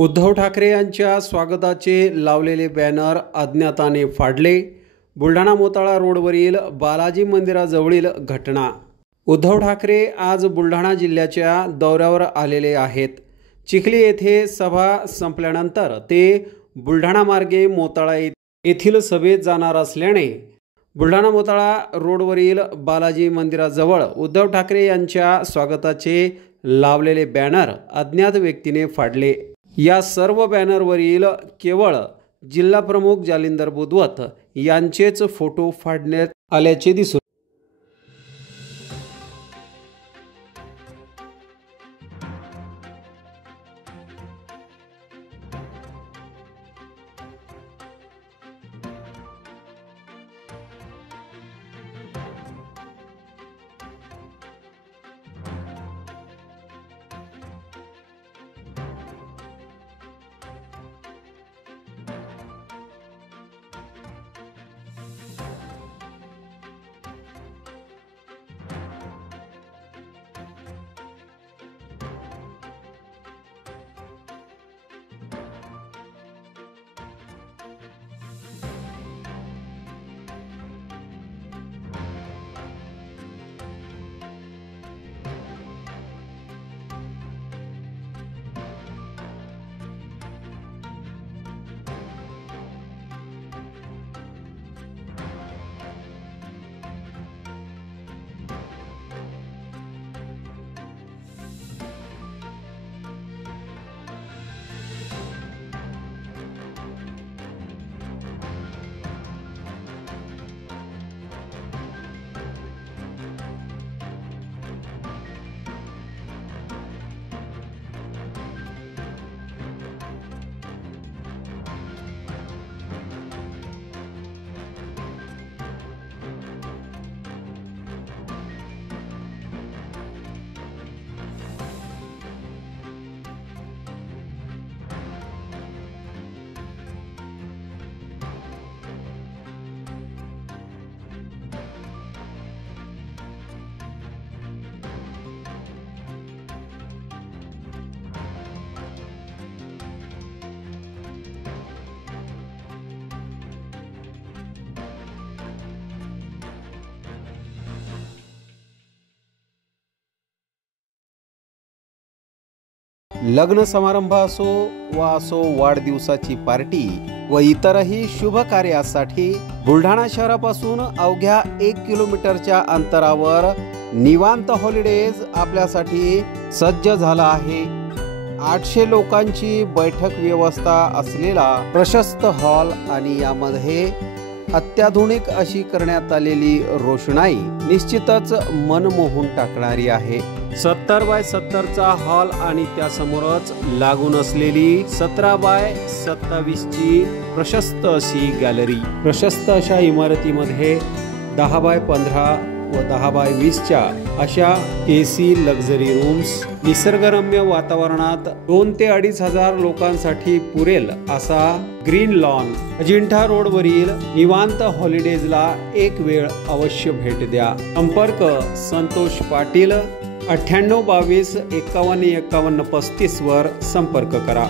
उद्धव ठाकरे यांच्या स्वागताचे लावलेले बॅनर अज्ञाताने फाडले। बुलढाणा मोताळा रोडवरील बालाजी मंदिराजवळील घटना। उद्धव ठाकरे आज बुलढाणा जिल्ह्याच्या दौऱ्यावर आलेले आहेत। चिखली येथे सभा संपल्यानंतर ते बुलढाणा मार्गे मोताळा येथील सभेत जाणार असल्याने बुलढाणा मोताळा रोडवरील बालाजी मंदिराजवळ उद्धव ठाकरे यांच्या स्वागताचे लावलेले बॅनर अज्ञात व्यक्तीने फाडले। या सर्व बॅनरवरील केवळ जिल्हा प्रमुख जालिंदर बुधवत यांचेच फोटो फाडण्यात आल्याचे दिसून लग्न समारंभ असो वाढदिवसाची पार्टी व इतरही शुभ कार्यासाठी बुलढाणा शहरापासून अवघ्या 1 किलोमीटरच्या अंतरावर निवांत हॉलिडेज आपल्यासाठी सज्ज झाला आहे। 800 लोकांची बैठक व्यवस्था असलेला प्रशस्त हॉल आणि यामध्ये अत्याधुनिक अशी करण्यात आलेली रोषणाई निश्चितच मन मोहून टाकणारी आहे। 70 बाय 70 चा हॉल आणि त्यासमोरच लागून असलेली 17 बाय 27 ची प्रशस्त अशी गॅलरी। प्रशस्त अशा इमारतीमध्ये 10 बाय 15 व 10 बाय 20 च्या अशा एसी लक्झरी रूम्स, निसर्गरम्य वातावरणात 2 ते 2.5 हजार लोकांसाठी पुरेल असा ग्रीन लॉन। अजिंठा रोडवरील निवांत हॉलिडेजला एक वेळ अवश्य भेट द्या। संपर्क संतोष पाटील 98 22 51 51 35 वर संपर्क करा।